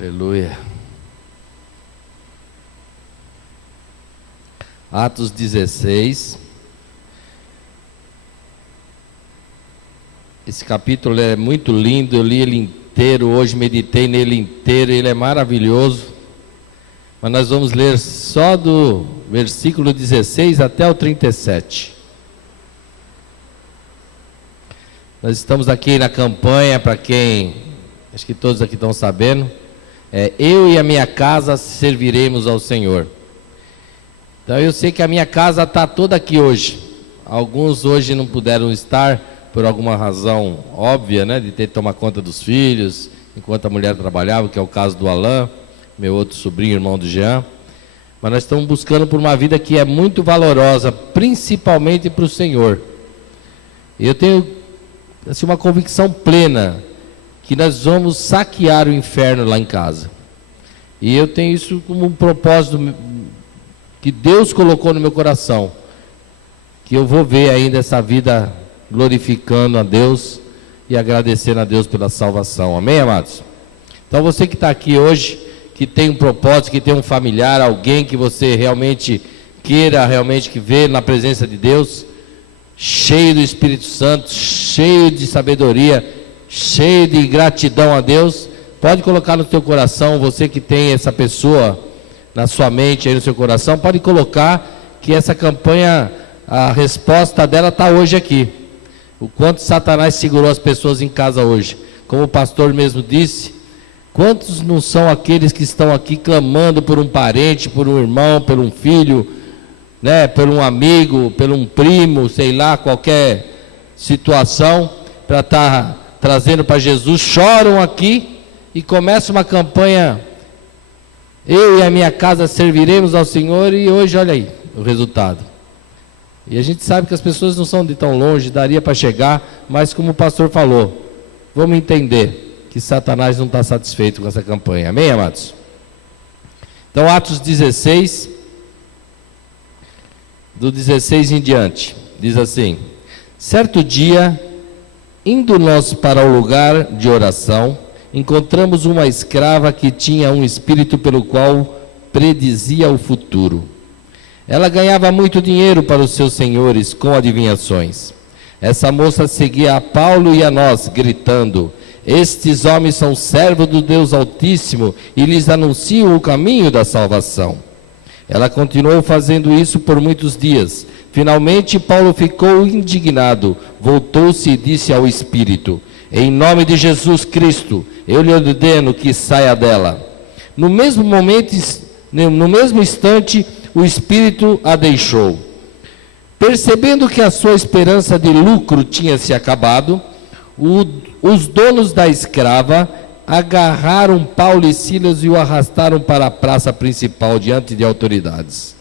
Aleluia. Atos 16. Esse capítulo é muito lindo, eu li ele inteiro, hoje meditei nele inteiro, ele é maravilhoso. Mas nós vamos ler só do versículo 16 até o 37. Nós estamos aqui na campanha, para quem, acho que todos aqui estão sabendo, eu e a minha casa serviremos ao Senhor. Então eu sei que a minha casa está toda aqui hoje. Alguns hoje não puderam estar por alguma razão óbvia, né, de ter que tomar conta dos filhos, enquanto a mulher trabalhava, que é o caso do Alain, meu outro sobrinho, irmão do Jean. Mas nós estamos buscando por uma vida que é muito valorosa, principalmente para o Senhor. E eu tenho assim, uma convicção plena que nós vamos saquear o inferno lá em casa. E eu tenho isso como um propósito que Deus colocou no meu coração, que eu vou ver ainda essa vida glorificando a Deus e agradecendo a Deus pela salvação. Amém, amados? Então você que está aqui hoje, que tem um propósito, que tem um familiar, alguém que você realmente queira, realmente que vê na presença de Deus, cheio do Espírito Santo, cheio de sabedoria, cheio de gratidão a Deus, pode colocar no teu coração, você que tem essa pessoa na sua mente, aí no seu coração, pode colocar que essa campanha, a resposta dela está hoje aqui. O quanto Satanás segurou as pessoas em casa hoje. Como o pastor mesmo disse, quantos não são aqueles que estão aqui clamando por um parente, por um irmão, por um filho, né, por um amigo, por um primo, sei lá, qualquer situação, para estar trazendo para Jesus, choram aqui e começa uma campanha, eu e a minha casa serviremos ao Senhor, e hoje olha aí o resultado. E a gente sabe que as pessoas não são de tão longe, daria para chegar, mas como o pastor falou, vamos entender que Satanás não está satisfeito com essa campanha. Amém, amados? Então, Atos 16, do 16 em diante, diz assim: certo dia, indo nós para o lugar de oração, encontramos uma escrava que tinha um espírito pelo qual predizia o futuro. Ela ganhava muito dinheiro para os seus senhores com adivinhações. Essa moça seguia a Paulo e a nós, gritando: estes homens são servos do Deus Altíssimo e lhes anunciam o caminho da salvação. Ela continuou fazendo isso por muitos dias. Finalmente Paulo ficou indignado, voltou-se e disse ao espírito: em nome de Jesus Cristo, eu lhe ordeno que saia dela. No mesmo instante, o espírito a deixou. Percebendo que a sua esperança de lucro tinha se acabado, os donos da escrava agarraram Paulo e Silas e o arrastaram para a praça principal diante de autoridades.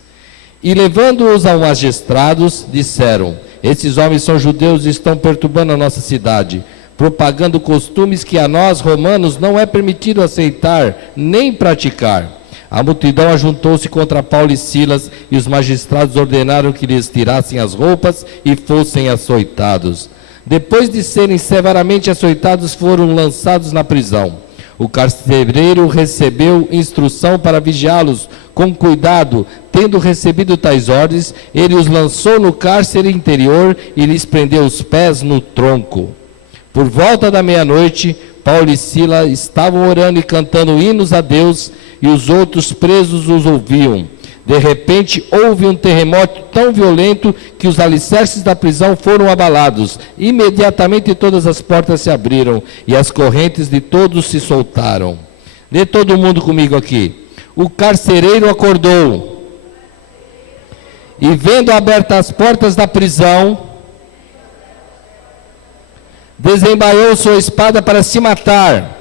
E levando-os aos magistrados, disseram: esses homens são judeus e estão perturbando a nossa cidade, propagando costumes que a nós, romanos, não é permitido aceitar nem praticar. A multidão ajuntou-se contra Paulo e Silas, e os magistrados ordenaram que lhes tirassem as roupas e fossem açoitados. Depois de serem severamente açoitados, foram lançados na prisão. O carcereiro recebeu instrução para vigiá-los com cuidado. Tendo recebido tais ordens, ele os lançou no cárcere interior e lhes prendeu os pés no tronco. Por volta da meia-noite, Paulo e Silas estavam orando e cantando hinos a Deus, e os outros presos os ouviam. De repente, houve um terremoto tão violento que os alicerces da prisão foram abalados. Imediatamente todas as portas se abriram e as correntes de todos se soltaram. Lê todo mundo comigo aqui. O carcereiro acordou e, vendo abertas as portas da prisão, desembaiou sua espada para se matar,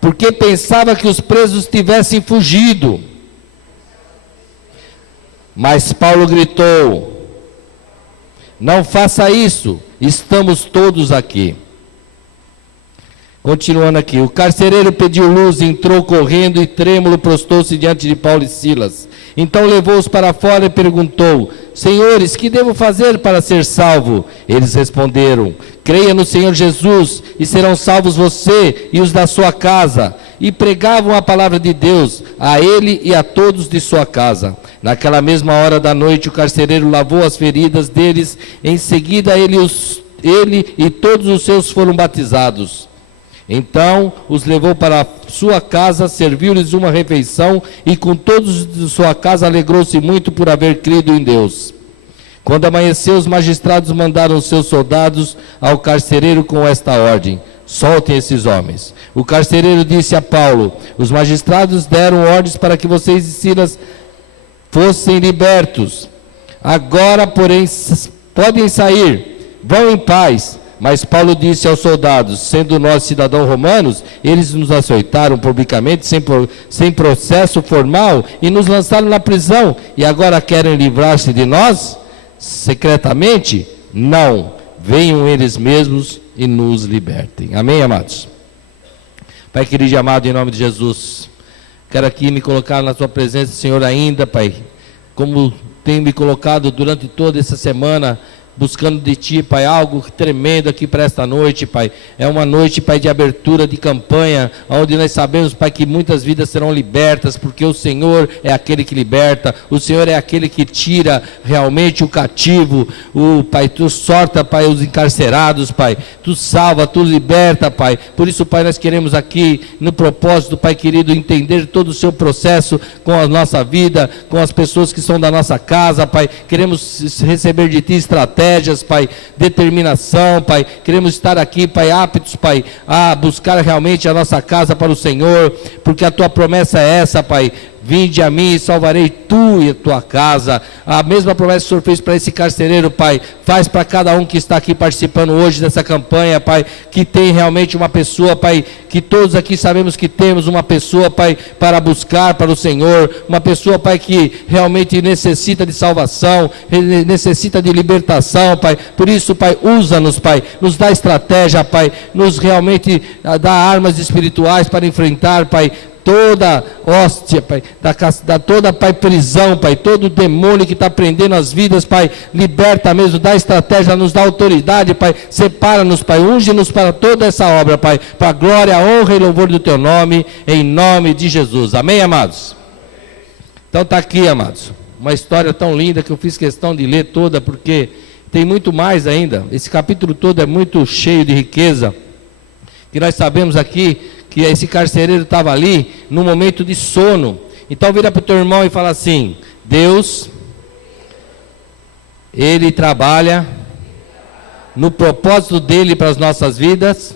porque pensava que os presos tivessem fugido. Mas Paulo gritou: não faça isso, estamos todos aqui. Continuando aqui, o carcereiro pediu luz, entrou correndo e trêmulo prostou-se diante de Paulo e Silas. Então levou-os para fora e perguntou: Senhores, que devo fazer para ser salvo? Eles responderam: Creia no Senhor Jesus, e serão salvos você e os da sua casa. E pregavam a palavra de Deus a ele e a todos de sua casa. Naquela mesma hora da noite, o carcereiro lavou as feridas deles. Em seguida, ele e todos os seus foram batizados. Então os levou para sua casa, serviu-lhes uma refeição, e com todos de sua casa alegrou-se muito por haver crido em Deus. Quando amanheceu, os magistrados mandaram seus soldados ao carcereiro com esta ordem: soltem esses homens. O carcereiro disse a Paulo: os magistrados deram ordens para que vocês e Silas fossem libertos. Agora, porém, podem sair, vão em paz. Mas Paulo disse aos soldados: sendo nós cidadãos romanos, eles nos açoitaram publicamente, sem processo formal, e nos lançaram na prisão, e agora querem livrar-se de nós? Secretamente? Não. Venham eles mesmos e nos libertem. Amém, amados? Pai querido e amado, em nome de Jesus, quero aqui me colocar na tua presença, Senhor, ainda, Pai, como tenho me colocado durante toda essa semana, buscando de Ti, Pai, algo tremendo aqui para esta noite, Pai. É uma noite, Pai, de abertura de campanha, onde nós sabemos, Pai, que muitas vidas serão libertas, porque o Senhor é aquele que liberta, o Senhor é aquele que tira realmente o cativo, Pai, Tu sorta, Pai, os encarcerados, Pai, Tu salva, Tu liberta, Pai. Por isso, Pai, nós queremos aqui, no propósito, Pai querido, entender todo o Seu processo com a nossa vida, com as pessoas que são da nossa casa, Pai. Queremos receber de Ti estratégias, Pai, determinação, Pai. Queremos estar aqui, Pai, aptos, Pai, a buscar realmente a nossa casa para o Senhor, porque a Tua promessa é essa, Pai: vinde a mim e salvarei tu e a tua casa. A mesma promessa que o Senhor fez para esse carcereiro, Pai, faz para cada um que está aqui participando hoje dessa campanha, Pai, que tem realmente uma pessoa, Pai, que todos aqui sabemos que temos uma pessoa, Pai, para buscar para o Senhor, uma pessoa, Pai, que realmente necessita de salvação, necessita de libertação, Pai. Por isso, Pai, usa-nos, Pai, nos dá estratégia, Pai, nos realmente dá armas espirituais para enfrentar, Pai, toda hóstia, Pai, da toda, Pai, prisão, Pai, todo demônio que está prendendo as vidas, Pai, liberta mesmo, dá estratégia, nos dá autoridade, Pai, separa-nos, Pai, unge-nos para toda essa obra, Pai, para a glória, a honra e louvor do Teu nome, em nome de Jesus. Amém, amados? Então está aqui, amados, uma história tão linda que eu fiz questão de ler toda, porque tem muito mais ainda. Esse capítulo todo é muito cheio de riqueza, que nós sabemos aqui que esse carcereiro estava ali no momento de sono. Então vira para o teu irmão e fala assim: Deus, Ele trabalha no propósito dEle para as nossas vidas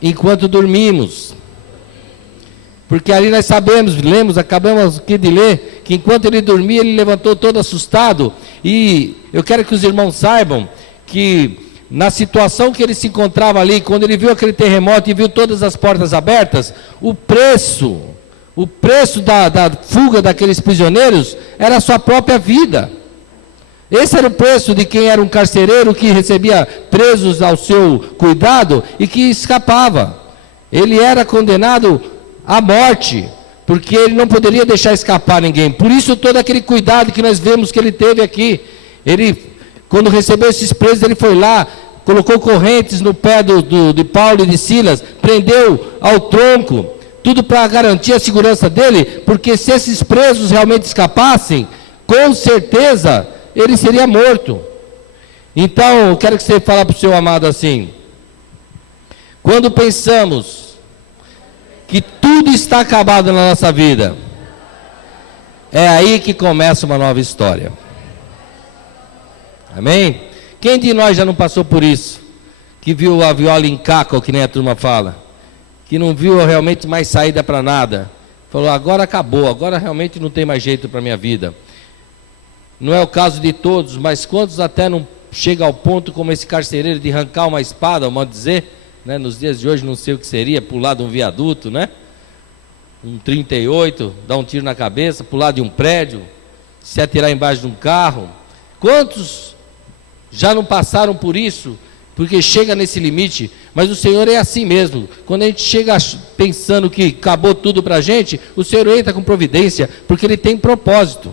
enquanto dormimos. Porque ali nós sabemos, acabamos aqui de ler, que enquanto ele dormia, ele levantou todo assustado. E eu quero que os irmãos saibam que na situação que ele se encontrava ali, quando ele viu aquele terremoto e viu todas as portas abertas, o preço da fuga daqueles prisioneiros era a sua própria vida. Esse era o preço de quem era um carcereiro que recebia presos ao seu cuidado e que escapava. Ele era condenado à morte, porque ele não poderia deixar escapar ninguém. Por isso todo aquele cuidado que nós vemos que ele teve aqui. Ele, quando recebeu esses presos, ele foi lá, colocou correntes no pé de Paulo e de Silas, prendeu ao tronco, tudo para garantir a segurança dele, porque se esses presos realmente escapassem, com certeza ele seria morto. Então, eu quero que você fale para o seu amado assim: quando pensamos que tudo está acabado na nossa vida, é aí que começa uma nova história. Amém? Quem de nós já não passou por isso? Que viu a viola em caco, que nem a turma fala, que não viu realmente mais saída para nada, falou: agora acabou, agora realmente não tem mais jeito para a minha vida. Não é o caso de todos, mas quantos até não chega ao ponto como esse carcereiro de arrancar uma espada, vamos dizer, né? Nos dias de hoje não sei o que seria, pular de um viaduto, né? Um 38, dar um tiro na cabeça, pular de um prédio, se atirar embaixo de um carro. Quantos já não passaram por isso, porque chega nesse limite, mas o Senhor é assim mesmo. Quando a gente chega pensando que acabou tudo para a gente, o Senhor entra com providência, porque Ele tem propósito.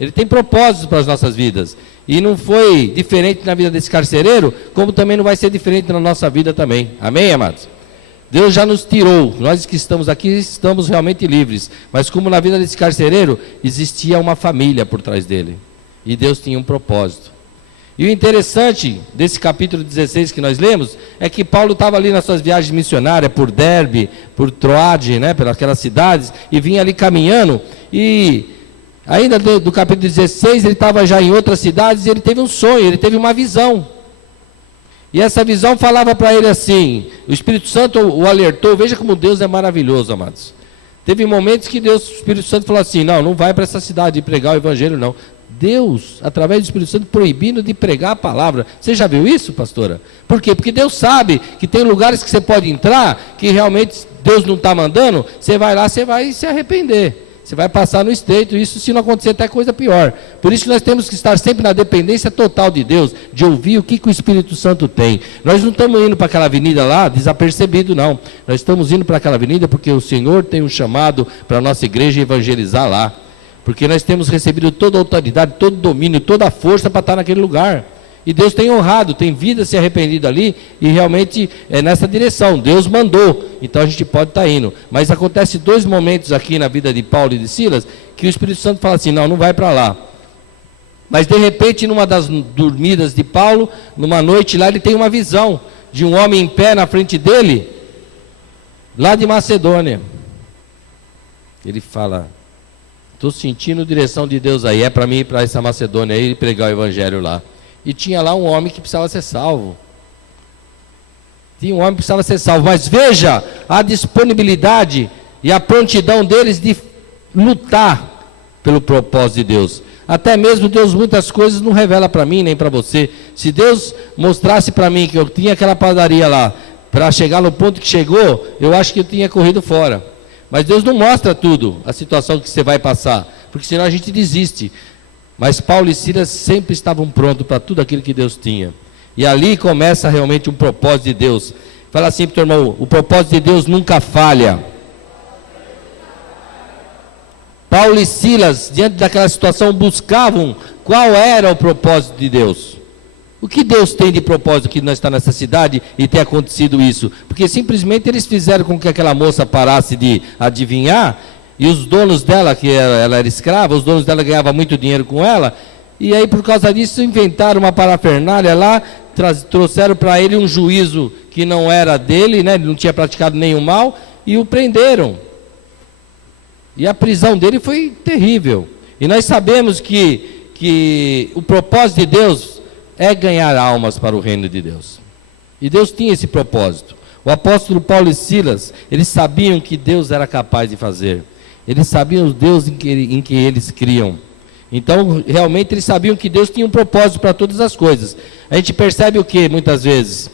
Ele tem propósitos para as nossas vidas. E não foi diferente na vida desse carcereiro, como também não vai ser diferente na nossa vida também. Amém, amados? Deus já nos tirou, nós que estamos aqui estamos realmente livres. Mas como na vida desse carcereiro, existia uma família por trás dele. E Deus tinha um propósito. E o interessante desse capítulo 16 que nós lemos, é que Paulo estava ali nas suas viagens missionárias, por Derbe, por Troade, né, pelas aquelas cidades, e vinha ali caminhando, e ainda do capítulo 16, ele estava já em outras cidades, e ele teve um sonho, ele teve uma visão. E essa visão falava para ele assim, o Espírito Santo o alertou, veja como Deus é maravilhoso, amados. Teve momentos que o Espírito Santo falou assim, não vai para essa cidade pregar o evangelho não. Deus, através do Espírito Santo, proibindo de pregar a palavra. Você já viu isso, pastora? Por quê? Porque Deus sabe que tem lugares que você pode entrar, que realmente Deus não está mandando, você vai lá, você vai se arrepender. Você vai passar no estreito, isso se não acontecer até coisa pior. Por isso que nós temos que estar sempre na dependência total de Deus, de ouvir o que o Espírito Santo tem. Nós não estamos indo para aquela avenida lá desapercebido, não. Nós estamos indo para aquela avenida porque o Senhor tem um chamado para a nossa igreja evangelizar lá. Porque nós temos recebido toda a autoridade, todo o domínio, toda a força para estar naquele lugar. E Deus tem honrado, tem vida se arrependido ali, e realmente é nessa direção. Deus mandou, então a gente pode estar indo. Mas acontece dois momentos aqui na vida de Paulo e de Silas, que o Espírito Santo fala assim, não vai para lá. Mas de repente, numa das dormidas de Paulo, numa noite lá, ele tem uma visão de um homem em pé na frente dele, lá de Macedônia. Ele fala, estou sentindo direção de Deus aí, é para mim ir para essa Macedônia aí e pregar o evangelho lá. E tinha lá um homem que precisava ser salvo. Tinha um homem que precisava ser salvo. Mas veja a disponibilidade e a prontidão deles de lutar pelo propósito de Deus. Até mesmo Deus muitas coisas não revela para mim nem para você. Se Deus mostrasse para mim que eu tinha aquela padaria lá, para chegar no ponto que chegou, eu acho que eu tinha corrido fora. Mas Deus não mostra tudo, a situação que você vai passar, porque senão a gente desiste. Mas Paulo e Silas sempre estavam prontos para tudo aquilo que Deus tinha. E ali começa realmente um propósito de Deus. Fala assim para o teu irmão, o propósito de Deus nunca falha. Paulo e Silas, diante daquela situação, buscavam qual era o propósito de Deus. O que Deus tem de propósito que nós estamos nessa cidade e ter acontecido isso? Porque simplesmente eles fizeram com que aquela moça parasse de adivinhar, e os donos dela, que ela era escrava, os donos dela ganhavam muito dinheiro com ela, e aí por causa disso inventaram uma parafernália lá, trouxeram para ele um juízo que não era dele, né? Ele não tinha praticado nenhum mal, e o prenderam. E a prisão dele foi terrível. E nós sabemos que o propósito de Deus é ganhar almas para o reino de Deus. E Deus tinha esse propósito. O apóstolo Paulo e Silas, eles sabiam que Deus era capaz de fazer. Eles sabiam o Deus em que eles criam. Então, realmente, eles sabiam que Deus tinha um propósito para todas as coisas. A gente percebe o que, muitas vezes?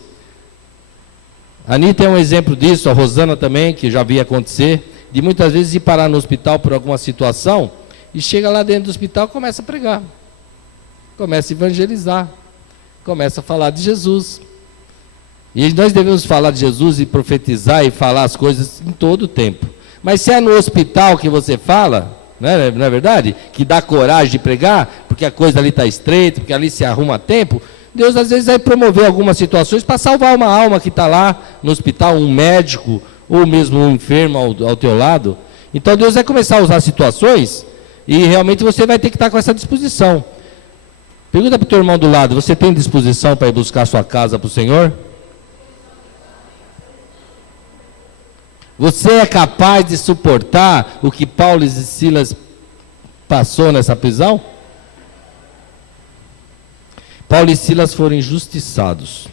A Anitta é um exemplo disso, a Rosana também, que já via acontecer, de muitas vezes ir parar no hospital por alguma situação, e chega lá dentro do hospital e começa a pregar. Começa a evangelizar. Começa a falar de Jesus. E nós devemos falar de Jesus e profetizar e falar as coisas em todo o tempo. Mas se é no hospital que você fala, né, não é verdade? Que dá coragem de pregar, porque a coisa ali está estreita, porque ali se arruma tempo, Deus às vezes vai promover algumas situações para salvar uma alma que está lá no hospital, um médico, ou mesmo um enfermo ao teu lado. Então Deus vai começar a usar situações, e realmente você vai ter que estar com essa disposição. Pergunta para o teu irmão do lado, você tem disposição para ir buscar sua casa para o Senhor? Você é capaz de suportar o que Paulo e Silas passou nessa prisão? Paulo e Silas foram injustiçados.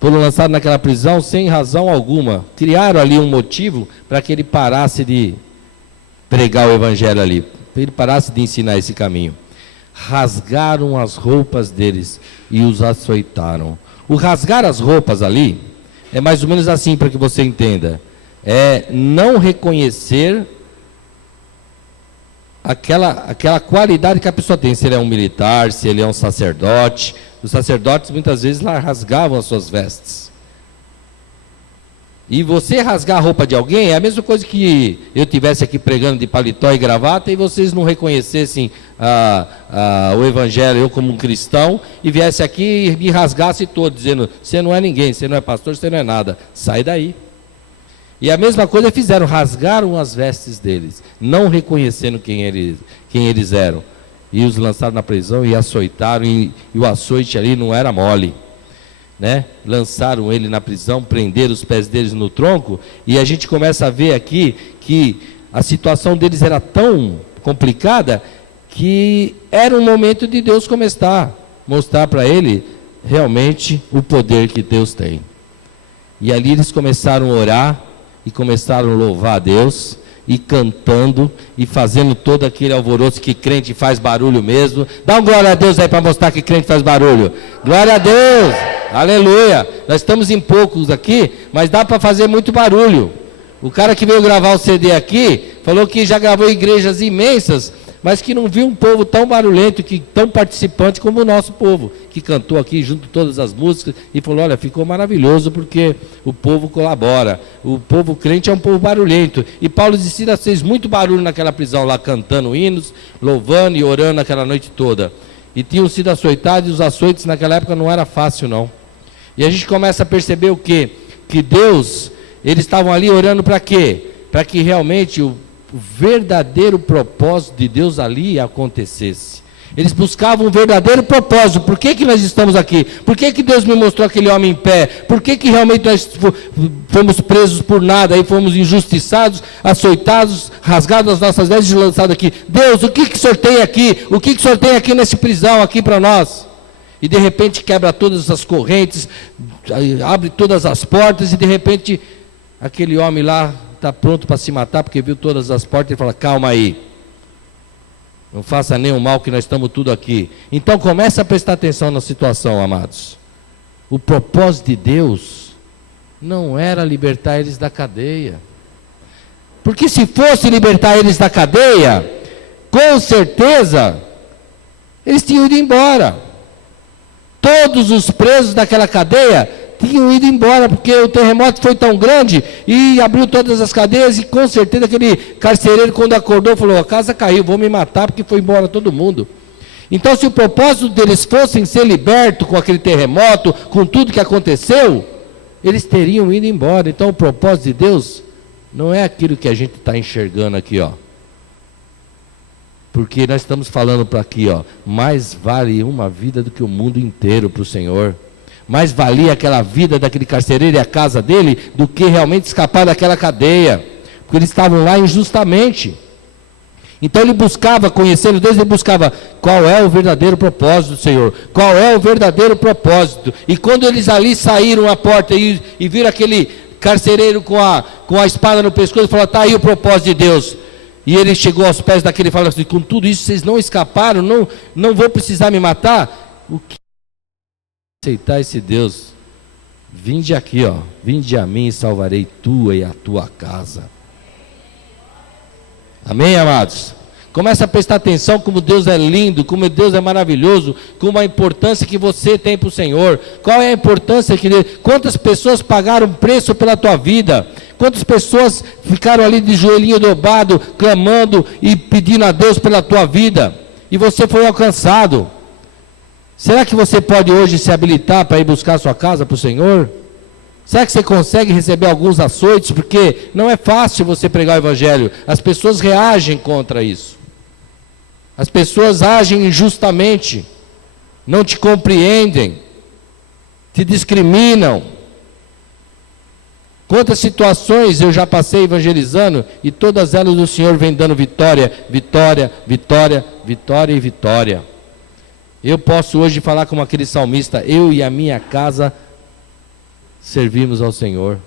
Foram lançados naquela prisão sem razão alguma. Criaram ali um motivo para que ele parasse de pregar o evangelho ali. Para ele parasse de ensinar esse caminho. Rasgaram as roupas deles e os açoitaram. O rasgar as roupas ali é mais ou menos assim, para que você entenda. É não reconhecer aquela qualidade que a pessoa tem, se ele é um militar, se ele é um sacerdote. Os sacerdotes muitas vezes lá rasgavam as suas vestes. E você rasgar a roupa de alguém é a mesma coisa que eu estivesse aqui pregando de paletó e gravata e vocês não reconhecessem o evangelho, eu como um cristão, e viesse aqui e me rasgasse todo, dizendo, você não é ninguém, você não é pastor, você não é nada, sai daí. E a mesma coisa fizeram, rasgaram as vestes deles, não reconhecendo quem eles eram. E os lançaram na prisão e açoitaram, e o açoite ali não era mole. Né? Lançaram ele na prisão, prenderam os pés deles no tronco, e a gente começa a ver aqui que a situação deles era tão complicada, que era um momento de Deus começar a mostrar para ele realmente o poder que Deus tem. E ali eles começaram a orar, e começaram a louvar a Deus, e cantando, e fazendo todo aquele alvoroço que crente faz barulho mesmo. Dá um glória a Deus aí para mostrar que crente faz barulho. Glória a Deus, aleluia. Nós estamos em poucos aqui, mas dá para fazer muito barulho. O cara que veio gravar o CD aqui, falou que já gravou igrejas imensas, mas que não viu um povo tão barulhento, tão participante como o nosso povo, que cantou aqui junto todas as músicas, e falou, olha, ficou maravilhoso, porque o povo colabora, o povo crente é um povo barulhento, e Paulo e Silas fez muito barulho naquela prisão lá, cantando hinos, louvando e orando aquela noite toda, e tinham sido açoitados, e os açoites naquela época não era fácil não, e a gente começa a perceber o quê? Que Deus, eles estavam ali orando para quê? Para que realmente o verdadeiro propósito de Deus ali acontecesse. Eles buscavam um verdadeiro propósito. Por que nós estamos aqui? Por que Deus me mostrou aquele homem em pé? Por que realmente nós fomos presos por nada, aí fomos injustiçados, açoitados, rasgados as nossas vestes e lançados aqui? Deus, o que o Senhor tem aqui? O que o Senhor tem aqui nessa prisão aqui para nós? E de repente quebra todas as correntes, abre todas as portas, e de repente aquele homem lá está pronto para se matar, porque viu todas as portas, e fala, calma aí, não faça nenhum mal, que nós estamos tudo aqui. Então comece a prestar atenção na situação, amados. O propósito de Deus não era libertar eles da cadeia, porque se fosse libertar eles da cadeia, com certeza eles tinham ido embora. Todos os presos daquela cadeia tinham ido embora, porque o terremoto foi tão grande e abriu todas as cadeias, e com certeza aquele carcereiro, quando acordou, falou, a casa caiu, vou me matar, porque foi embora todo mundo. Então, se o propósito deles fossem ser libertos com aquele terremoto, com tudo que aconteceu, eles teriam ido embora. Então, o propósito de Deus não é aquilo que a gente está enxergando aqui, ó. Porque nós estamos falando para aqui, ó, mais vale uma vida do que o mundo inteiro para o Senhor. Mais valia aquela vida daquele carcereiro e a casa dele do que realmente escapar daquela cadeia, porque eles estavam lá injustamente. Então ele buscava, conhecendo Deus, ele buscava qual é o verdadeiro propósito do Senhor, qual é o verdadeiro propósito. E quando eles ali saíram à porta e viram aquele carcereiro com a espada no pescoço, ele falou, está aí o propósito de Deus. E ele chegou aos pés daquele e falou assim, com tudo isso vocês não escaparam, não vou precisar me matar? O que aceitar esse Deus? Vinde aqui, ó, vinde a mim e salvarei tua e a tua casa. Amém, amados? Começa a prestar atenção como Deus é lindo, como Deus é maravilhoso, como a importância que você tem para o Senhor. Qual é a importância que quantas pessoas pagaram preço pela tua vida? Quantas pessoas ficaram ali de joelhinho dobrado, clamando e pedindo a Deus pela tua vida? E você foi alcançado. Será que você pode hoje se habilitar para ir buscar a sua casa para o Senhor? Será que você consegue receber alguns açoites? Porque não é fácil você pregar o Evangelho. As pessoas reagem contra isso. As pessoas agem injustamente. Não te compreendem. Te discriminam. Quantas situações eu já passei evangelizando e todas elas o Senhor vem dando vitória, vitória, vitória, vitória e vitória. Eu posso hoje falar como aquele salmista, eu e a minha casa servimos ao Senhor.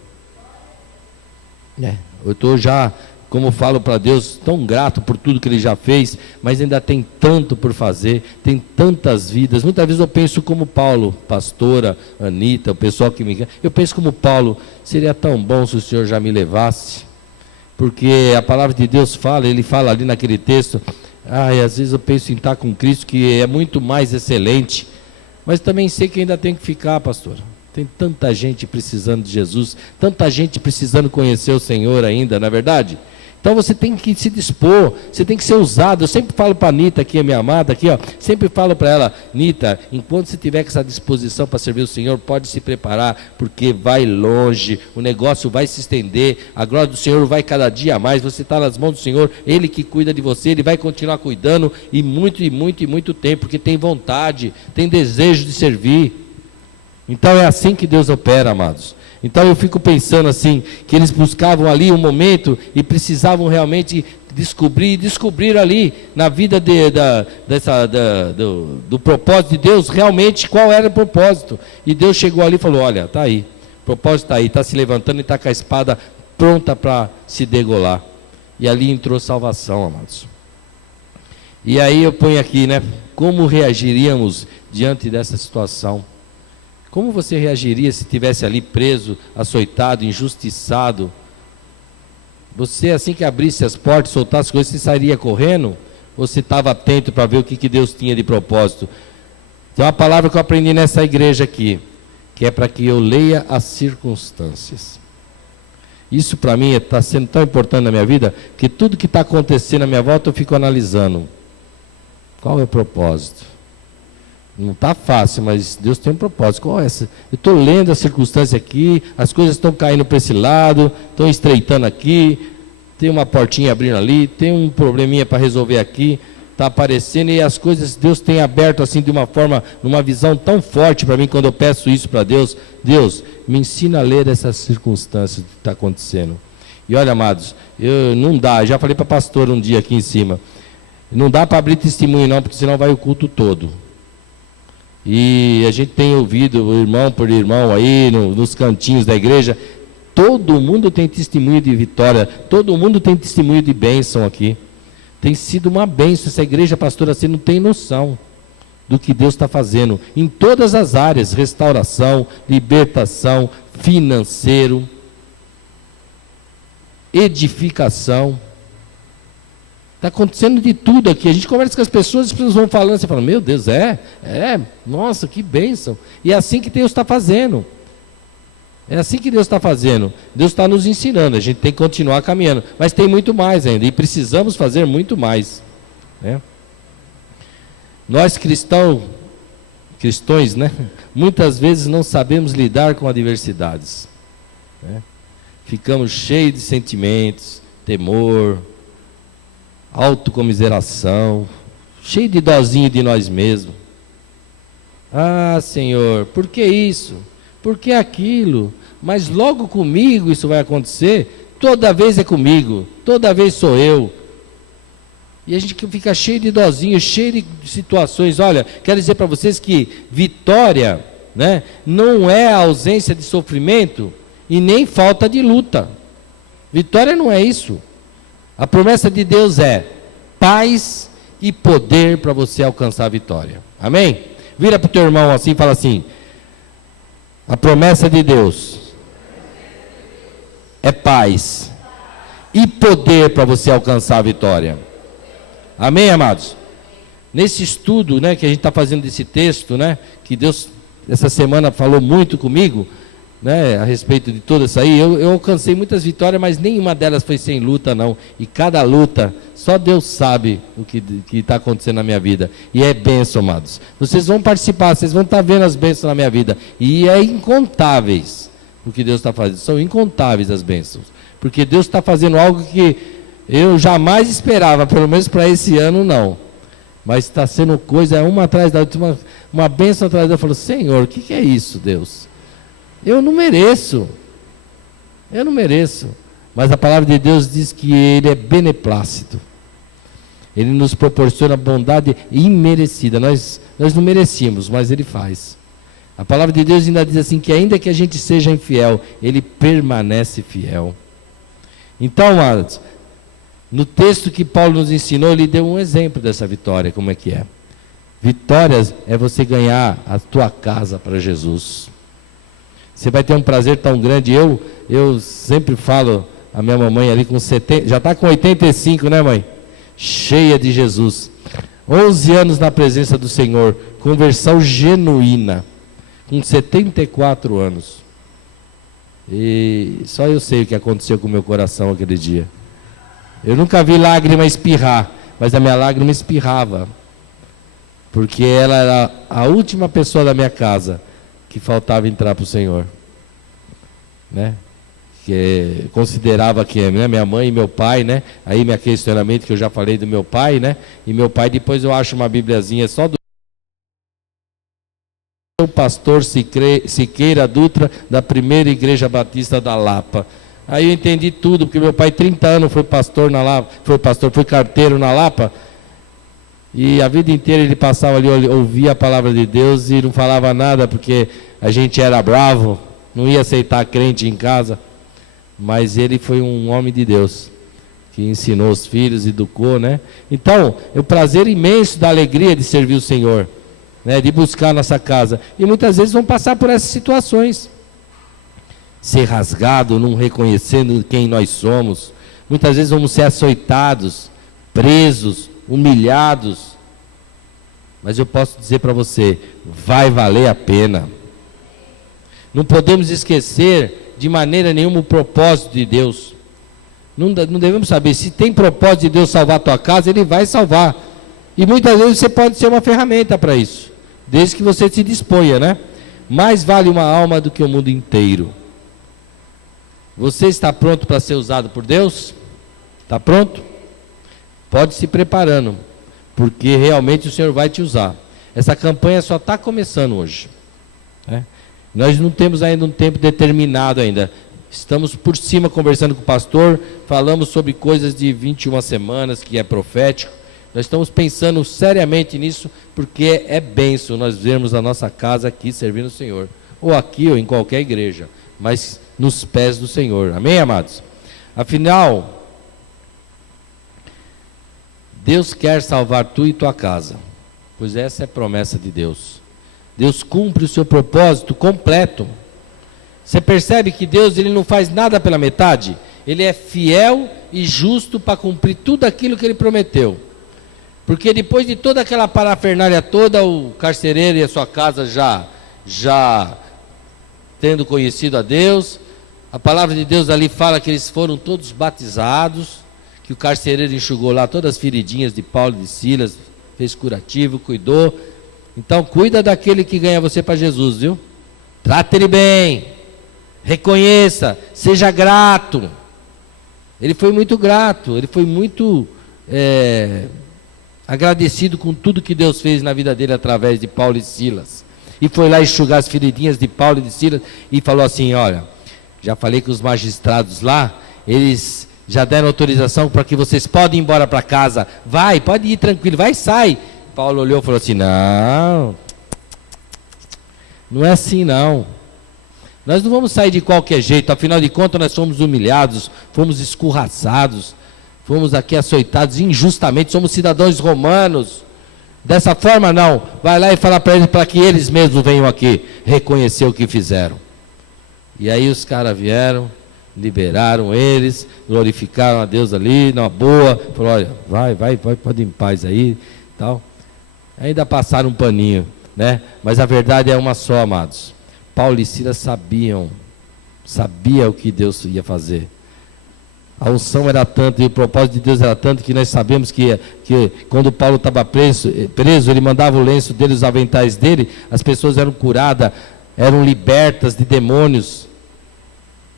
Eu estou já, como falo para Deus, tão grato por tudo que Ele já fez, mas ainda tem tanto por fazer, tem tantas vidas. Muitas vezes eu penso como Paulo, pastora, Anita, o pessoal que me... Eu penso como Paulo, seria tão bom se o Senhor já me levasse, porque a palavra de Deus fala, Ele fala ali naquele texto, às vezes eu penso em estar com Cristo, que é muito mais excelente, mas também sei que ainda tem que ficar, pastor. Tem tanta gente precisando de Jesus, tanta gente precisando conhecer o Senhor ainda, não é verdade? Então você tem que se dispor, você tem que ser usado. Eu sempre falo para a Nita, aqui, a minha amada, aqui, ó, sempre falo para ela, Nita, enquanto você tiver com essa disposição para servir o Senhor, pode se preparar, porque vai longe, o negócio vai se estender, a glória do Senhor vai cada dia mais, você está nas mãos do Senhor, Ele que cuida de você, Ele vai continuar cuidando, e muito tempo, porque tem vontade, tem desejo de servir. Então é assim que Deus opera, amados. Então eu fico pensando assim, que eles buscavam ali um momento e precisavam realmente descobrir ali na vida do propósito de Deus, realmente qual era o propósito. E Deus chegou ali e falou, olha, está aí, o propósito está aí, está se levantando e está com a espada pronta para se degolar. E ali entrou salvação, amados. E aí eu ponho aqui, né, como reagiríamos diante dessa situação? Como você reagiria se estivesse ali preso, açoitado, injustiçado? Você, assim que abrisse as portas, soltasse as coisas, você sairia correndo? Ou você estava atento para ver o que Deus tinha de propósito? Tem uma palavra que eu aprendi nessa igreja aqui, que é para que eu leia as circunstâncias. Isso para mim está sendo tão importante na minha vida, que tudo que está acontecendo à minha volta eu fico analisando. Qual é o propósito? Não está fácil, mas Deus tem um propósito. Qual é essa? Eu estou lendo a circunstância aqui, as coisas estão caindo para esse lado, estão estreitando aqui, tem uma portinha abrindo ali, tem um probleminha para resolver aqui, está aparecendo, e as coisas Deus tem aberto assim de uma forma, numa visão tão forte para mim, quando eu peço isso para Deus. Deus, me ensina a ler essas circunstâncias que está acontecendo. E olha, amados, não dá, já falei para a pastora um dia aqui em cima, não dá para abrir testemunho não, porque senão vai o culto todo. E a gente tem ouvido, irmão por irmão aí, nos cantinhos da igreja, todo mundo tem testemunho de vitória, todo mundo tem testemunho de bênção aqui. Tem sido uma bênção, essa igreja, pastora, você não tem noção do que Deus está fazendo, em todas as áreas, restauração, libertação, financeiro, edificação. Está acontecendo de tudo aqui. A gente conversa com as pessoas vão falando, você fala, meu Deus, nossa, que bênção. E é assim que Deus está fazendo. É assim que Deus está fazendo. Deus está nos ensinando, a gente tem que continuar caminhando. Mas tem muito mais ainda, e precisamos fazer muito mais. Né? Nós cristãos, né? Muitas vezes não sabemos lidar com adversidades. Né? Ficamos cheios de sentimentos, temor, autocomiseração, cheio de dozinho de nós mesmos. Ah, Senhor, por que isso? Por que aquilo? Mas logo comigo isso vai acontecer? Toda vez é comigo, toda vez sou eu. E a gente fica cheio de dozinho, cheio de situações. Olha, quero dizer para vocês que vitória, né, não é a ausência de sofrimento e nem falta de luta. Vitória não é isso. A promessa de Deus é paz e poder para você alcançar a vitória. Amém? Vira para o teu irmão assim e fala assim, a promessa de Deus é paz e poder para você alcançar a vitória. Amém, amados? Nesse estudo, né, que a gente está fazendo desse texto, né, que Deus essa semana falou muito comigo, né, a respeito de toda isso aí, eu alcancei muitas vitórias, mas nenhuma delas foi sem luta não, e cada luta, só Deus sabe o que está acontecendo na minha vida, e é bênção, amados, vocês vão participar, vocês vão estar vendo as bênçãos na minha vida, e é incontáveis o que Deus está fazendo, são incontáveis as bênçãos, porque Deus está fazendo algo que eu jamais esperava, pelo menos para esse ano não, mas está sendo coisa uma atrás da outra, uma bênção atrás da outra. Eu falo, Senhor, o que é isso, Deus? Eu não mereço, mas a palavra de Deus diz que Ele é beneplácito, Ele nos proporciona bondade imerecida, nós não merecíamos, mas Ele faz. A palavra de Deus ainda diz assim, que ainda que a gente seja infiel, Ele permanece fiel. Então, amados, no texto que Paulo nos ensinou, ele deu um exemplo dessa vitória, como é que é. Vitórias é você ganhar a tua casa para Jesus. Você vai ter um prazer tão grande. Eu sempre falo, a minha mamãe ali com 70, já está com 85, né, mãe? cheia de Jesus. 11 anos na presença do Senhor, conversão genuína, com 74 anos. E só eu sei o que aconteceu com o meu coração aquele dia. Eu nunca vi lágrima espirrar, mas a minha lágrima espirrava, porque ela era a última pessoa da minha casa que faltava entrar para o Senhor, né? Que considerava que, né, minha mãe e meu pai, né? Aí meu questionamento que eu já falei do meu pai, né? E meu pai, depois eu acho uma bibliazinha só do pastor Siqueira Dutra, da primeira igreja batista da Lapa. Aí eu entendi tudo, porque meu pai 30 anos foi pastor na Lapa, foi carteiro na Lapa, e a vida inteira ele passava ali, ouvia a palavra de Deus e não falava nada, porque a gente era bravo, não ia aceitar crente em casa. Mas ele foi um homem de Deus, que ensinou os filhos, educou, né? Então, é o prazer imenso da alegria de servir o Senhor, né? De buscar a nossa casa. E muitas vezes vão passar por essas situações. Ser rasgado, não reconhecendo quem nós somos. Muitas vezes vamos ser açoitados, presos, humilhados. Mas eu posso dizer para você, vai valer a pena. Não podemos esquecer de maneira nenhuma o propósito de Deus. Não devemos saber, se tem propósito de Deus salvar a tua casa, Ele vai salvar. E muitas vezes você pode ser uma ferramenta para isso, desde que você se disponha, né? Mais vale uma alma do que o mundo inteiro. Você está pronto para ser usado por Deus? Está pronto? Pode se preparando, porque realmente o Senhor vai te usar. Essa campanha só está começando hoje, né? Nós não temos ainda um tempo determinado ainda. Estamos por cima conversando com o pastor, falamos sobre coisas de 21 semanas, que é profético. Nós estamos pensando seriamente nisso, porque é bênção nós vermos a nossa casa aqui servindo o Senhor. Ou aqui, ou em qualquer igreja, mas nos pés do Senhor. Amém, amados? Afinal, Deus quer salvar tu e tua casa, pois essa é a promessa de Deus. Deus cumpre o seu propósito completo. Você percebe que Deus, ele não faz nada pela metade? Ele é fiel e justo para cumprir tudo aquilo que ele prometeu. Porque depois de toda aquela parafernália toda, o carcereiro e a sua casa já tendo conhecido a Deus, a palavra de Deus ali fala que eles foram todos batizados, que o carcereiro enxugou lá todas as feridinhas de Paulo e de Silas, fez curativo, cuidou. Então cuida daquele que ganha você para Jesus, viu? Trata ele bem, reconheça, seja grato. Ele foi muito grato, ele foi muito agradecido com tudo que Deus fez na vida dele através de Paulo e Silas. E foi lá enxugar as feridinhas de Paulo e de Silas e falou assim: olha, já falei que os magistrados lá, eles já deram autorização para que vocês podem ir embora para casa. Vai, pode ir tranquilo, vai, sai. Paulo olhou e falou assim: não é assim não. Nós não vamos sair de qualquer jeito, afinal de contas nós fomos humilhados, fomos escorraçados, fomos aqui açoitados injustamente, somos cidadãos romanos. Dessa forma não, vai lá e fala para eles, para que eles mesmos venham aqui reconhecer o que fizeram. E aí os caras vieram, liberaram eles, glorificaram a Deus ali, na boa, falou: olha, vai, pode ir em paz aí, tal. Ainda passaram um paninho, né? Mas a verdade é uma só, amados. Paulo e Silas sabia o que Deus ia fazer. A unção era tanto e o propósito de Deus era tanto que nós sabemos que quando Paulo estava preso, ele mandava o lenço dele, os aventais dele, as pessoas eram curadas, eram libertas de demônios,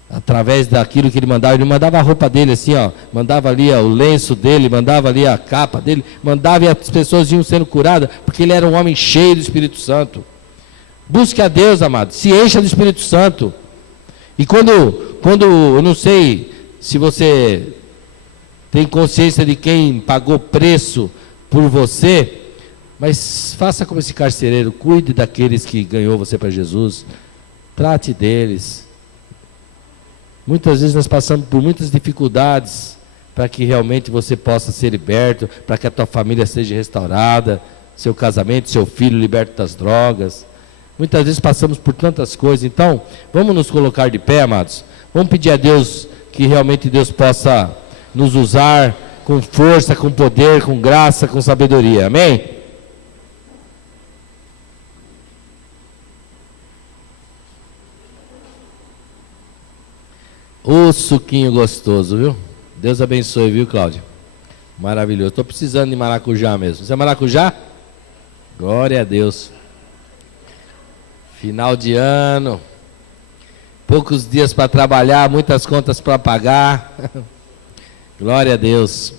através daquilo que ele mandava a roupa dele assim, ó, mandava ali o lenço dele, mandava ali a capa dele, mandava e as pessoas iam sendo curadas, porque ele era um homem cheio do Espírito Santo. Busque a Deus, amado, se encha do Espírito Santo. E quando eu não sei se você tem consciência de quem pagou preço por você, mas faça como esse carcereiro, cuide daqueles que ganhou você para Jesus, trate deles. Muitas vezes nós passamos por muitas dificuldades para que realmente você possa ser liberto, para que a tua família seja restaurada, seu casamento, seu filho liberto das drogas. Muitas vezes passamos por tantas coisas. Então, vamos nos colocar de pé, amados. Vamos pedir a Deus que realmente Deus possa nos usar com força, com poder, com graça, com sabedoria. Amém? Ô suquinho gostoso, viu? Deus abençoe, viu, Cláudio? Maravilhoso. Estou precisando de maracujá mesmo. Você é maracujá? Glória a Deus. Final de ano. Poucos dias para trabalhar, muitas contas para pagar. Glória a Deus.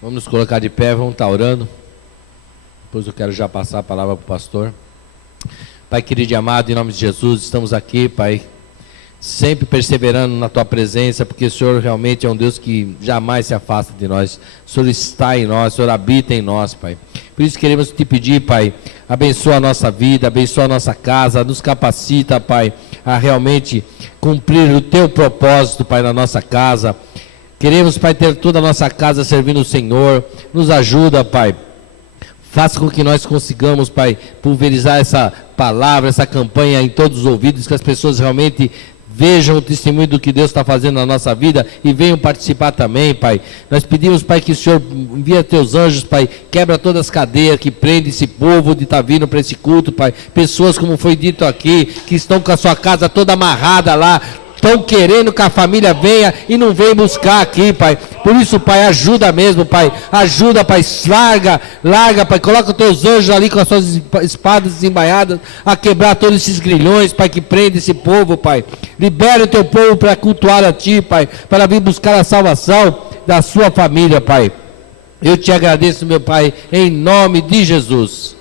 Vamos nos colocar de pé, vamos estar orando. Depois eu quero já passar a palavra para o pastor. Pai querido e amado, em nome de Jesus, estamos aqui, Pai, sempre perseverando na Tua presença, porque o Senhor realmente é um Deus que jamais se afasta de nós. O Senhor está em nós, o Senhor habita em nós, Pai. Por isso queremos te pedir, Pai, abençoa a nossa vida, abençoa a nossa casa, nos capacita, Pai, a realmente cumprir o Teu propósito, Pai, na nossa casa. Queremos, Pai, ter toda a nossa casa servindo o Senhor. Nos ajuda, Pai. Faça com que nós consigamos, Pai, pulverizar essa palavra, essa campanha em todos os ouvidos, que as pessoas realmente vejam o testemunho do que Deus está fazendo na nossa vida e venham participar também, Pai. Nós pedimos, Pai, que o Senhor envia teus anjos, Pai, quebra todas as cadeias que prende esse povo de estar vindo para esse culto, Pai. Pessoas, como foi dito aqui, que estão com a sua casa toda amarrada lá, estão querendo que a família venha e não vem buscar aqui, Pai. Por isso, Pai, ajuda mesmo, Pai. Ajuda, Pai. Larga, Pai. Coloca os teus anjos ali com as suas espadas desembainhadas a quebrar todos esses grilhões, Pai, que prende esse povo, Pai. Libera o teu povo para cultuar a Ti, Pai, para vir buscar a salvação da sua família, Pai. Eu te agradeço, meu Pai, em nome de Jesus.